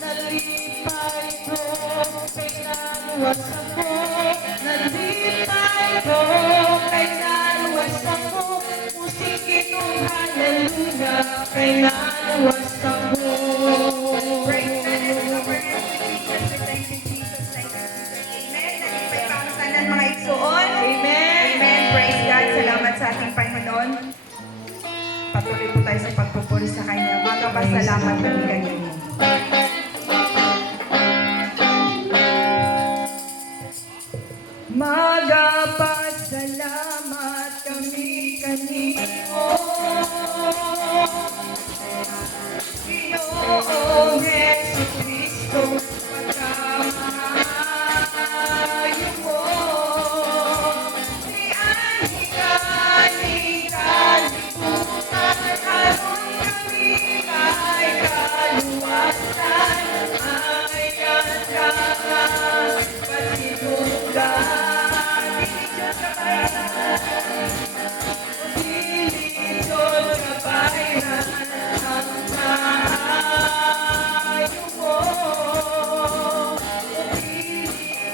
nalipay ko, pinaluwas ako, nalipay ko, pinaluwas ako, musikin ng hallelujah, pinaluwas ako. Praise God and our Jesus, thank you, Jesus, thank you, Jesus. Amen. Nalipay pa ang tanan mga igsoon. Amen. Amen. Praise God. Salamat sa ating Panginoon. Patuloy po tayo sa pagpupuri sa Kanya. Magpapasalamat kami kanino. Magpapasalamat kami kanino. Ginoong Jesucristo, pagkamahayo mo. Ni ani-kalibutan, harong kami ay kaluwasan, ay kandangan, pasinundan, Diyos kabayan, Diyos kabayan, ang tayo mo,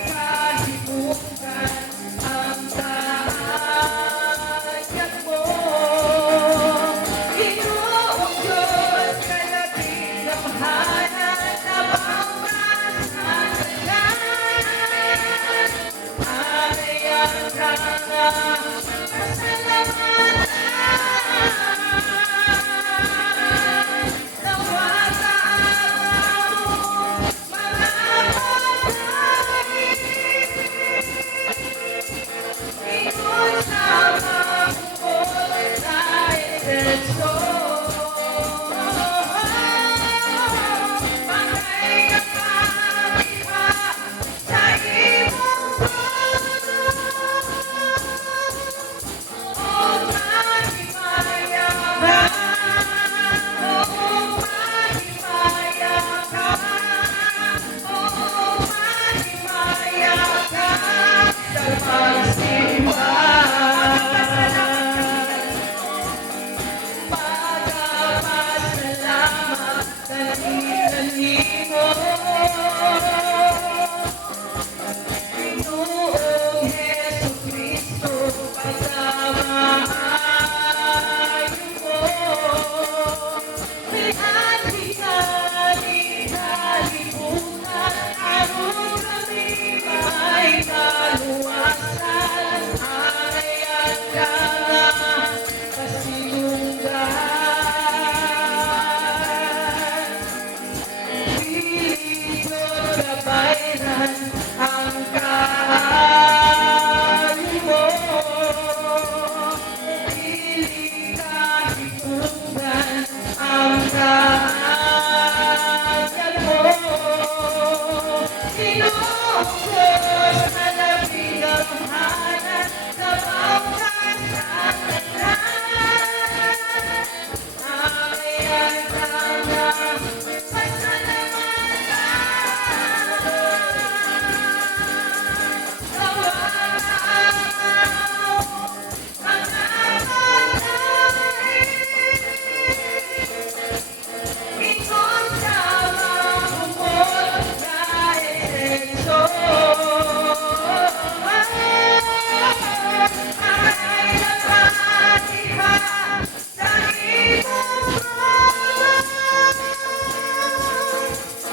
kalibutan, ang tayo mo. Ginoong Diyos, kalapit ng hanan, nabangkas ang lahat. Ay ang pasalamatan, nawa sa araw, mga pagkain. Ikot sa mangkot sa esenso. Pagkay ka pamiha sa imong trono. O mahimaya ka, o mahimaya ka, o mahimaya ka sa pagsimba. Magpapasalamat kanino. Ginoong Jesucristo, pagkamahayo mo. May kalibutan, harong kami ay kaluwasan, ay hanggang kasinundan. Pilipot kabayan, ang kahayo mo. Pili kalibutan, ang kahayo mo. Ginoong Diyos, kalapit ang hanan, nabangkas ang lahat. Ay ang tanang pasalamatan, nawa sa araw, mga pagkain. Ikot sa mangkot sa esenso. Ay napatiha sa imong trono.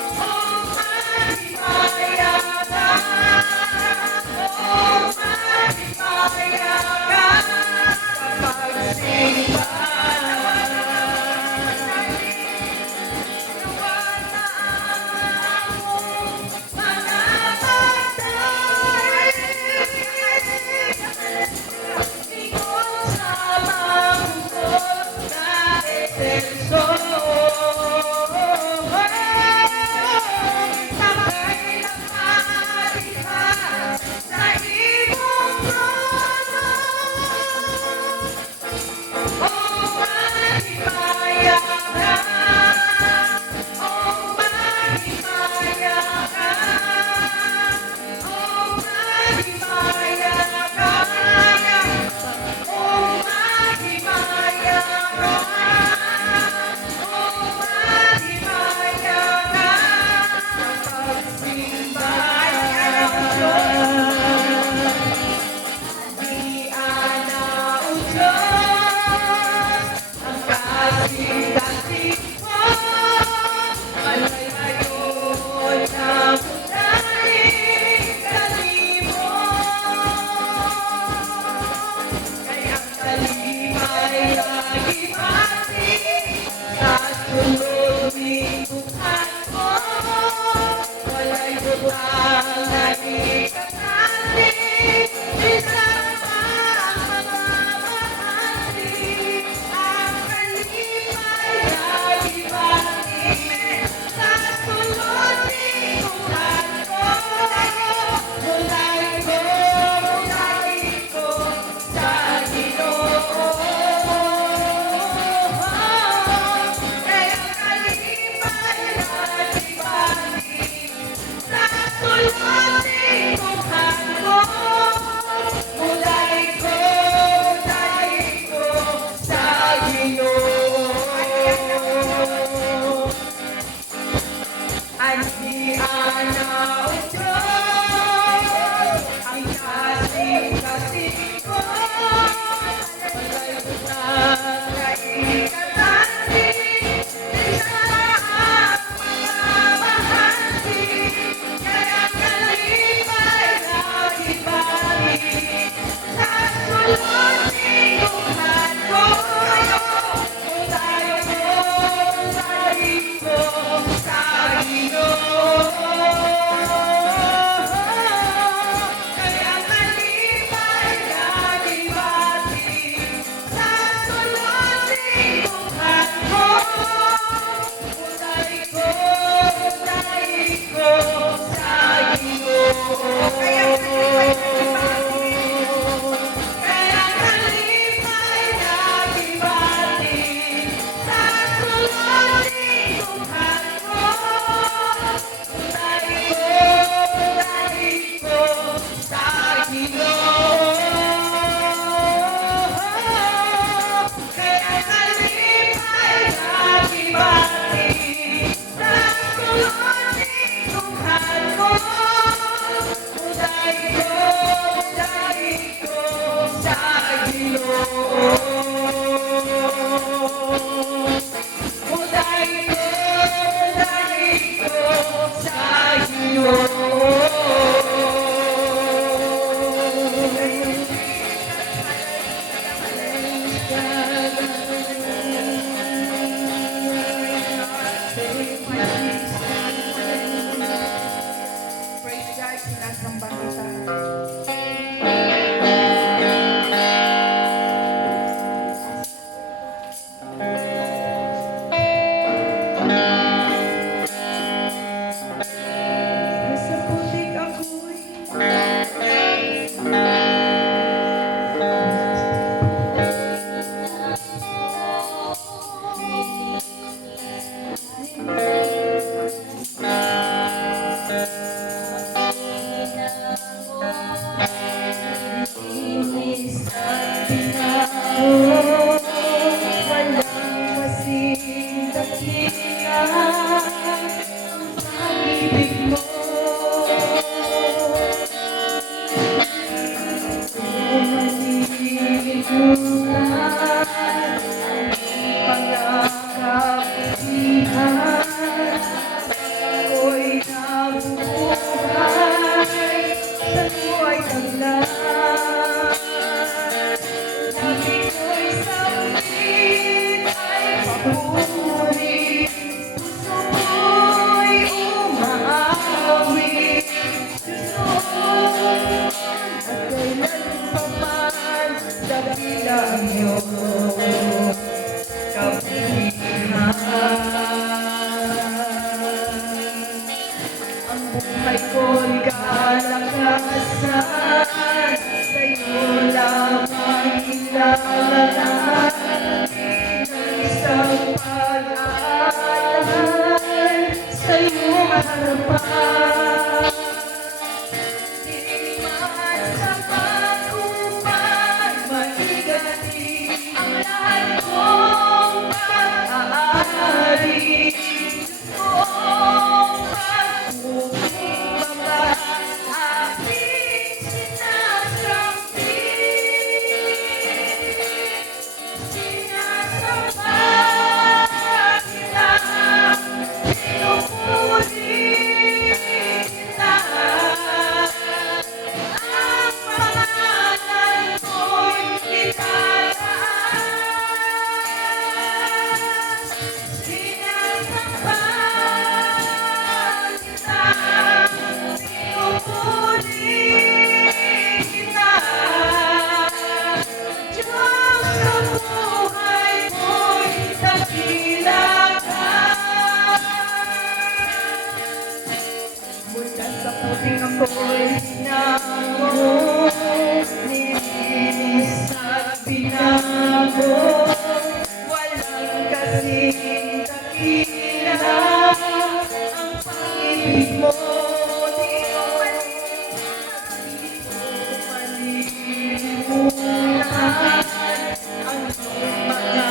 O mahimaya ka, o mahimaya ka sa pagsimba. Nawa sa araw, mga pagkain. Ikot sa mangkot sa esenso. Sabay napatiha sa imong trono. O mahimaya ka, o mahimaya ka, o mahimaya ka, o mahimaya ka, o Ginoo. Andi ana o Diyos, ang kasing-kasing ko. Walay utang na ikatati, isa ang mga bahagi. Kaya kalipay na ibalik sa sulod ni Tuhan ko. Kung tayo ko sa Ginoo. Kaya kalipay na ibalik sa sulod ni Tuhan ko. Kung tayo ko sa Ginoo. Kaya kalipay na ibalik sa sulod ni Tuhan ko. Tayo ko sa Ginoo. Kaya kalipay na ibalik sa sulod ni Tuhan ko. Tayo ko sa Ginoo. Uday ko sa Ginoo. Praise God, sinasamba ko siya. Sa putik ako'y walang kasing dakila ang pag-ibig mo. Maliliguran ang pagkakaputihan. Ako'y nabubuhay sa buhay ng lahat. Lagi ko'y sambit ay papuri. Puso ko'y umaawit. Diyos at kailan pa man dakila ang iyong kapurihan. Ang buhay ko'y kalakasan, sa'yo lamang ilalalaan. Ng isang pag-aalay sa iyong harapan. Di man sa pag-upad maigati ang lahat kong pag-aari. Kung pag-upaba aking sinasambit. Sinasamba kita, pinupuri kita. Ang pangalan ko'y itataas. Sinasamba kita, pinupuri kita. Diyos sa buhay mo'y dakila ka. Mula sa puting ako'y sinamo, nilinis at binago. Walang kasing dakila ang pag-ibig mo. Di ko malilimutan ang iyong mga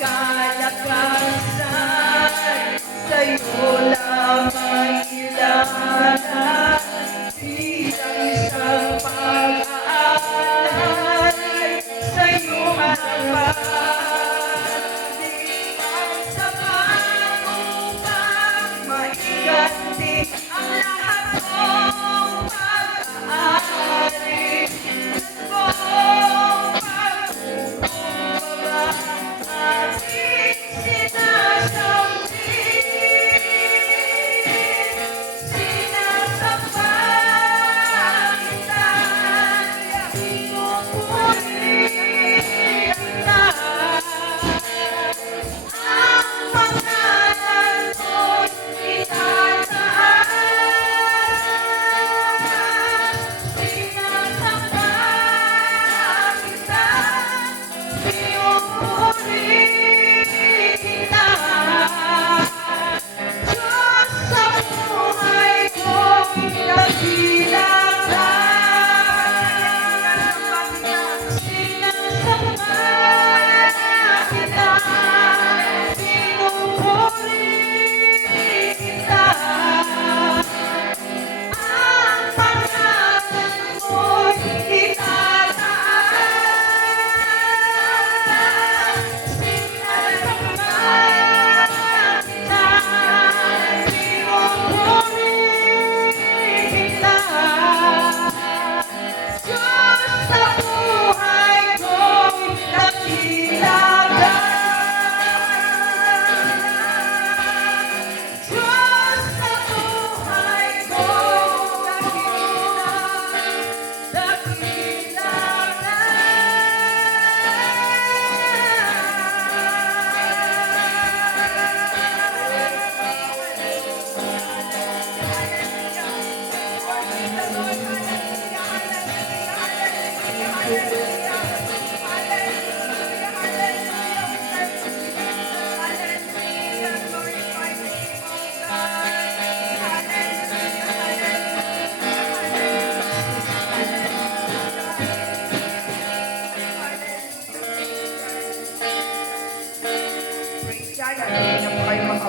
kalakasan, sa'yo lamang ilalaan, bilang isang pag-aalay, sa'yo harapan. Di man sapat upang maiganti ang lahat mong pag-aari, mong pagkukumbaba, aking sinasambi. Sinasamba kita, pinupuri kita. Ang pangalan mo'y itataas. Sinasamba kita, pinupuri kita. Diyos sa buhay ko'y nagilang ka. Sinasamba kita, pinupuri kita. Ang pangalan mo'y itataas. Sinasamba kita, pinupuri kita. Diyos sa buhay ko'y nakilagan. Diyos sa buhay ko'y Praise God. Hallelujah po kayo mga